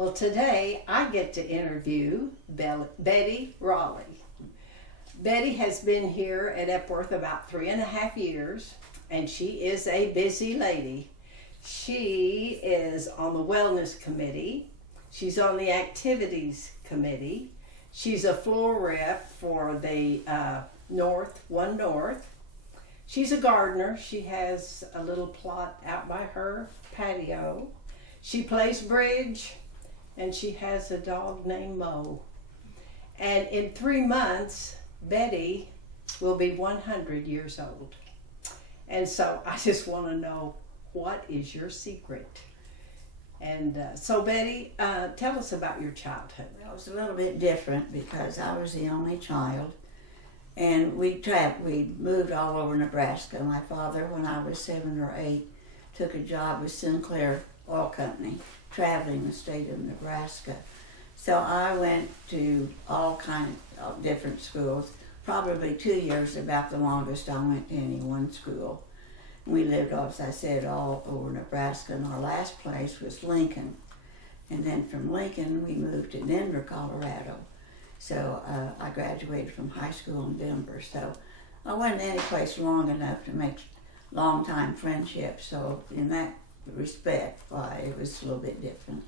Well, today I get to interview Bette Raulie. Betty has been here at Epworth about 3.5 years, and she is a busy lady. She is on the wellness committee. She's on the activities committee. She's a floor rep for the One North. She's a gardener. She has a little plot out by her patio. She plays bridge, and she has a dog named Mo. And in 3 months, Betty will be 100 years old. And so I just want to know, what is your secret? And so Betty, tell us about your childhood. Well, it was a little bit different because I was the only child. And we moved all over Nebraska. My father, when I was 7 or 8, took a job with Sinclair Oil Company, traveling the state of Nebraska. So I went to all kinds of different schools. Probably 2 years, about the longest I went to any one school. We lived, as I said, all over Nebraska, and our last place was Lincoln. And then from Lincoln, we moved to Denver, Colorado. So I graduated from high school in Denver. So I wasn't any place long enough to make long-time friendships. So in that respect, it was a little bit different.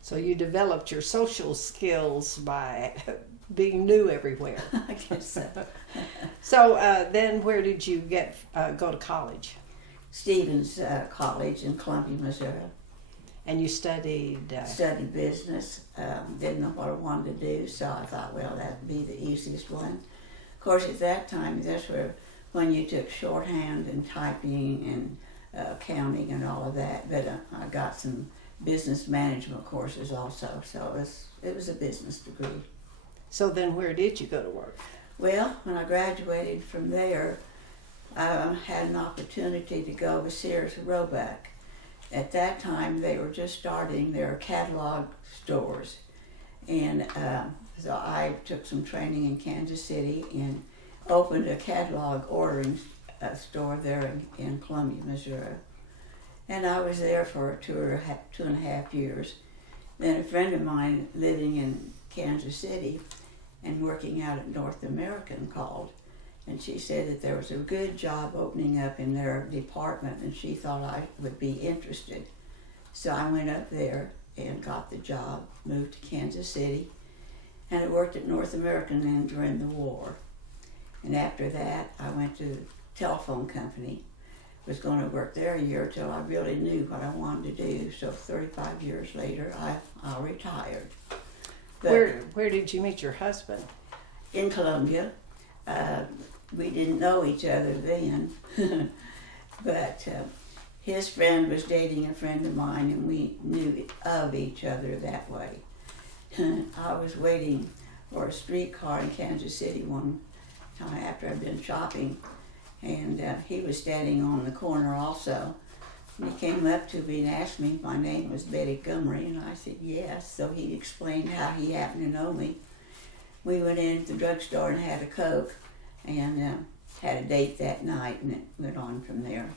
So you developed your social skills by being new everywhere. I guess so. So then where did you go to college? Stevens College in Columbia, Missouri. And you studied? Studied business. Didn't know what I wanted to do, so I thought, well, that would be the easiest one. Of course, at that time, that's when you took shorthand and typing and accounting and all of that. But I got some business management courses also, so it was a business degree. So then where did you go to work? Well, when I graduated from there, I had an opportunity to go with Sears Roebuck. At that time, they were just starting their catalog stores. And so I took some training in Kansas City and opened a catalog ordering store there in Columbia, Missouri. And I was there for 2.5 years. Then a friend of mine living in Kansas City and working out at North American called, and she said that there was a good job opening up in their department, and she thought I would be interested. So I went up there and got the job, moved to Kansas City, and I worked at North American then during the war. And after that, I went to a telephone company. Was going to work there a year till I really knew what I wanted to do. So 35 years later, I retired. But where did you meet your husband? In Columbia. We didn't know each other then, but his friend was dating a friend of mine, and we knew of each other that way. I was waiting for a streetcar in Kansas City one time after I'd been shopping, and he was standing on the corner also. And he came up to me and asked me if my name was Betty Gumry, and I said yes. So he explained how he happened to know me. We went in at the drugstore and had a Coke, and had a date that night, and it went on from there.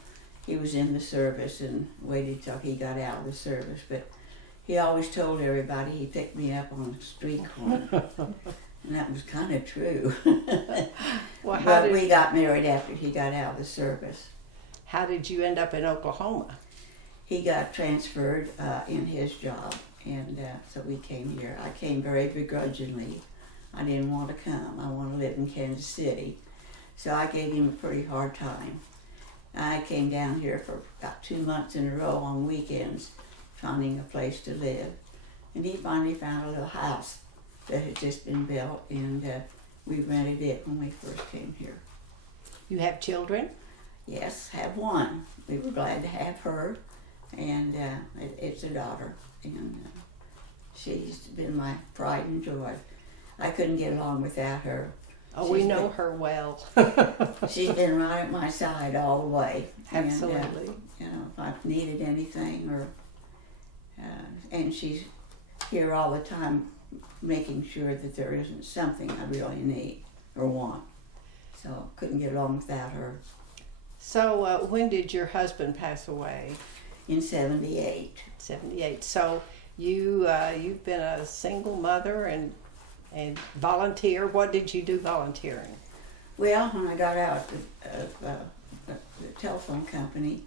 He was in the service and waited till he got out of the service, but he always told everybody he picked me up on the street corner. And that was kind of true. But we got married after he got out of the service. How did you end up in Oklahoma? He got transferred in his job, and so we came here. I came very begrudgingly. I didn't want to come. I want to live in Kansas City. So I gave him a pretty hard time. I came down here for about 2 months in a row on weekends, finding a place to live. And he finally found a little house that had just been built, and we rented it when we first came here. You have children? Yes, have one. We were glad to have her, and it's a daughter. And she's been my pride and joy. I couldn't get along without her. Oh, we know her well. She's been right at my side all the way. Absolutely. And, if I've needed anything, and she's here all the time, making sure that there isn't something I really need or want. So couldn't get along without her. So when did your husband pass away? In 78. 78. So You've been a single mother and volunteer. What did you do volunteering? Well, when I got out of the telephone company,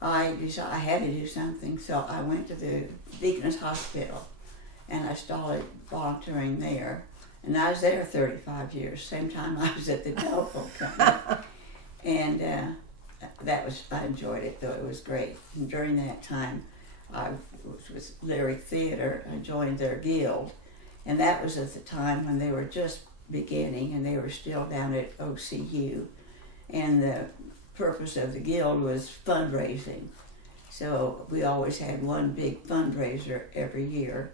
I decided I had to do something, so I went to the Deaconess Hospital, and I started volunteering there. And I was there 35 years, same time I was at the telephone company. And I enjoyed it, though it was great. And during that time, I was with Lyric Theater. I joined their guild, and that was at the time when they were just beginning, and they were still down at OCU. And the purpose of the guild was fundraising. So we always had one big fundraiser every year.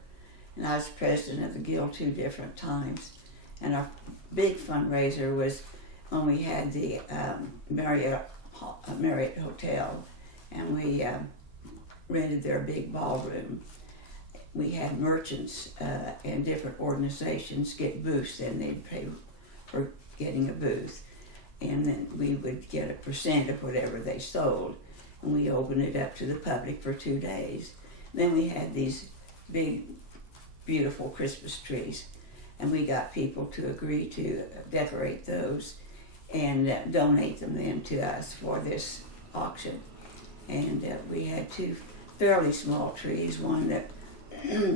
And I was president of the guild 2 different times. And our big fundraiser was when we had the Marriott Hotel, and we rented their big ballroom. We had merchants and different organizations get booths, and they'd pay for getting a booth. And then we would get a percent of whatever they sold, and we opened it up to the public for 2 days. Then we had these big, beautiful Christmas trees, and we got people to agree to decorate those and donate them then to us for this auction. And we had 2 fairly small trees, one that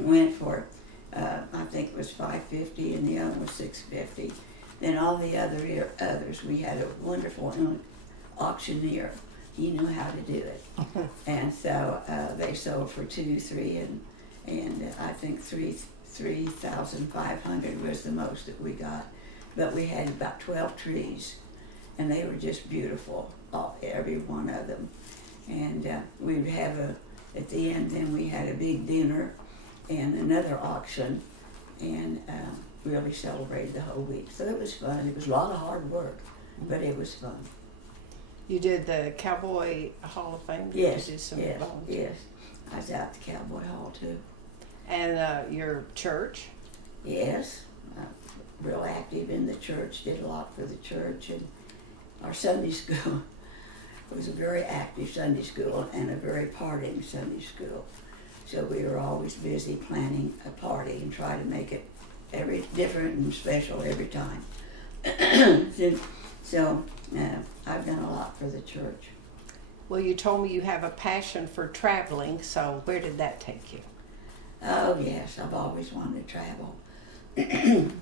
went for I think it was $550, and the other was $650. Then all the others, we had a wonderful auctioneer. He knew how to do it. And so they sold for $2, $3, and I think $3,500 was the most that we got. But we had about 12 trees, and they were just beautiful, every one of them. And we would have at the end, then we had a big dinner and another auction, and really celebrated the whole week. So it was fun. It was a lot of hard work, but it was fun. You did the Cowboy Hall of Fame? Yes, You did some yes, volunteer? yes. I was out at the Cowboy Hall too. And your church? Yes, real active in the church, did a lot for the church, and our Sunday school was a very active Sunday school and a very partying Sunday school. So we were always busy planning a party and try to make it every different and special every time. So I've done a lot for the church. Well, you told me you have a passion for traveling, so where did that take you? Oh yes, I've always wanted to travel. And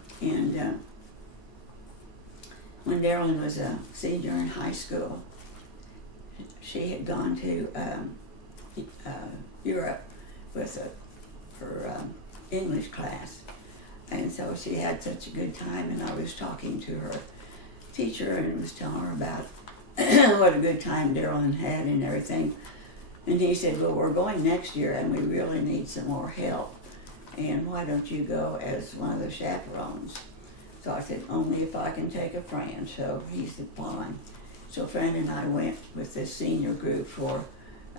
when Darylyn was a senior in high school, she had gone to Europe with her English class. And so she had such a good time, and I was talking to her teacher and was telling her about what a good time Darylyn had and everything. And he said, well, we're going next year and we really need some more help. And why don't you go as one of the chaperones? So I said, only if I can take a friend. So he said, fine. So a friend and I went with this senior group for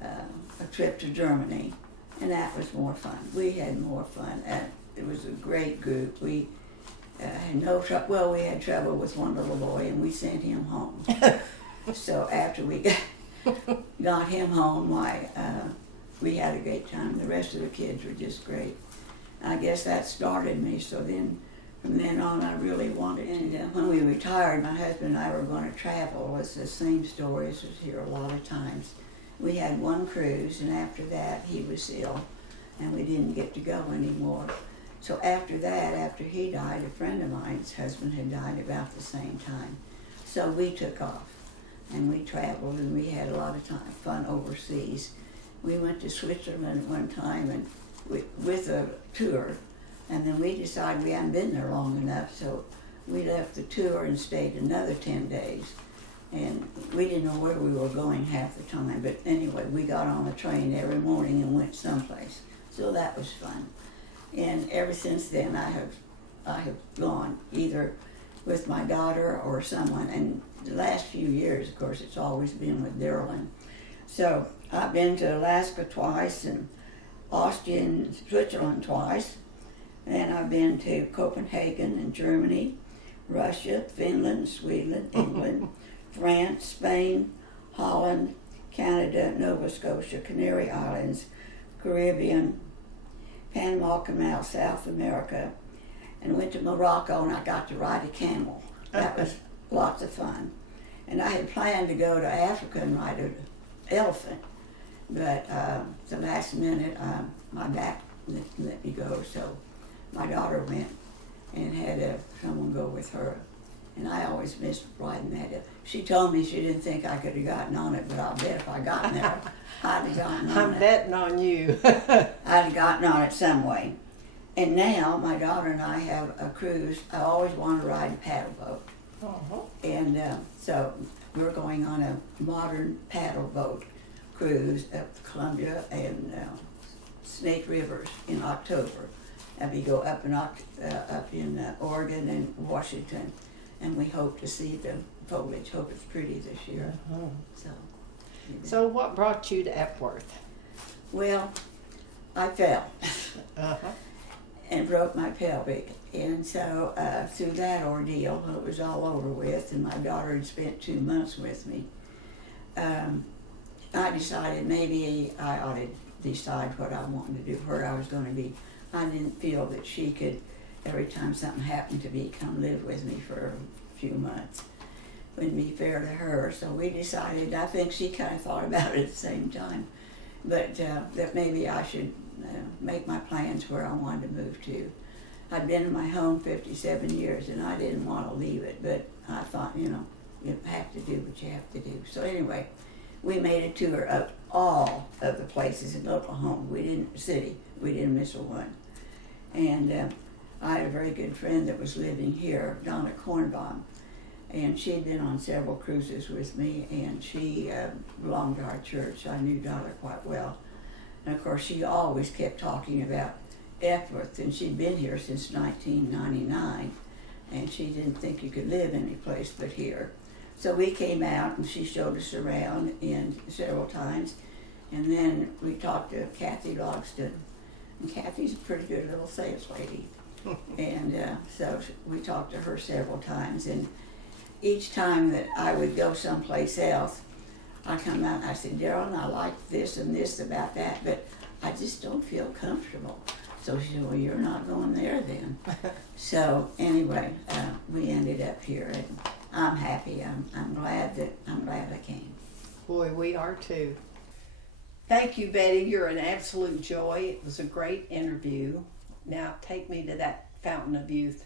a trip to Germany. And that was more fun. We had more fun. It was a great group. We had no trouble. Well, we had trouble with one little boy, and we sent him home. So after we got him home, we had a great time. The rest of the kids were just great. I guess that started me. So then, from then on, I really wanted. And when we retired, my husband and I were going to travel. It's the same story as was here a lot of times. We had one cruise, and after that, he was ill, and we didn't get to go anymore. So after that, after he died, a friend of mine's husband had died about the same time. So we took off, and we traveled, and we had a lot of fun overseas. We went to Switzerland at one time and with a tour, and then we decided we hadn't been there long enough, so we left the tour and stayed another 10 days. And we didn't know where we were going half the time, but anyway, we got on a train every morning and went someplace. So that was fun. And ever since then, I have gone either with my daughter or someone. And the last few years, of course, it's always been with Darylyn. So I've been to Alaska twice, and Austria and Switzerland twice. And I've been to Copenhagen and Germany, Russia, Finland, Sweden, England, France, Spain, Holland, Canada, Nova Scotia, Canary Islands, Caribbean, Panama Canal, South America, and went to Morocco, and I got to ride a camel. That was lots of fun. And I had planned to go to Africa and ride an elephant, but the last minute, my back let me go, so my daughter went and had someone go with her. And I always missed riding that. She told me she didn't think I could have gotten on it, but I'll bet if I gotten there, I'd have gotten on it. I'm betting on you. I'd have gotten on it some way. And now my daughter and I have a cruise. I always wanted to ride a paddle boat. Uh-huh. And so we're going on a modern paddle boat cruise up Columbia and Snake Rivers in October. And we go up in Oregon and Washington, and we hope to see the foliage. Hope it's pretty this year. Uh-huh. So, So what brought you to Epworth? well, I fell Uh-huh. and broke my pelvic, and so through that ordeal, it was all over with, and my daughter had spent 2 months with me. I decided maybe I ought to decide what I wanted to do, where I was going to be. I didn't feel that she could, every time something happened to me, come live with me for a few months. Wouldn't be fair to her, so we decided, I think she kind of thought about it at the same time, but that maybe I should make my plans where I wanted to move to. I'd been in my home 57 years and I didn't want to leave it, but I thought, you have to do what you have to do. So anyway, we made a tour of all of the places in Oklahoma. We didn't miss a one. And I had a very good friend that was living here, Donna Kornbaum, and she'd been on several cruises with me, and she belonged to our church. I knew Donna quite well. And of course, she always kept talking about Epworth, and she'd been here since 1999, and she didn't think you could live any place but here. So we came out, and she showed us around several times, and then we talked to Kathy Logston, and Kathy's a pretty good little sales lady, and so we talked to her several times, and each time that I would go someplace else, I come out and I said, Darylyn, I like this and this about that, but I just don't feel comfortable. So she said, well, you're not going there then. So anyway, we ended up here, and I'm happy. I'm glad I came. Boy, we are too. Thank you, Betty. You're an absolute joy. It was a great interview. Now take me to that fountain of youth.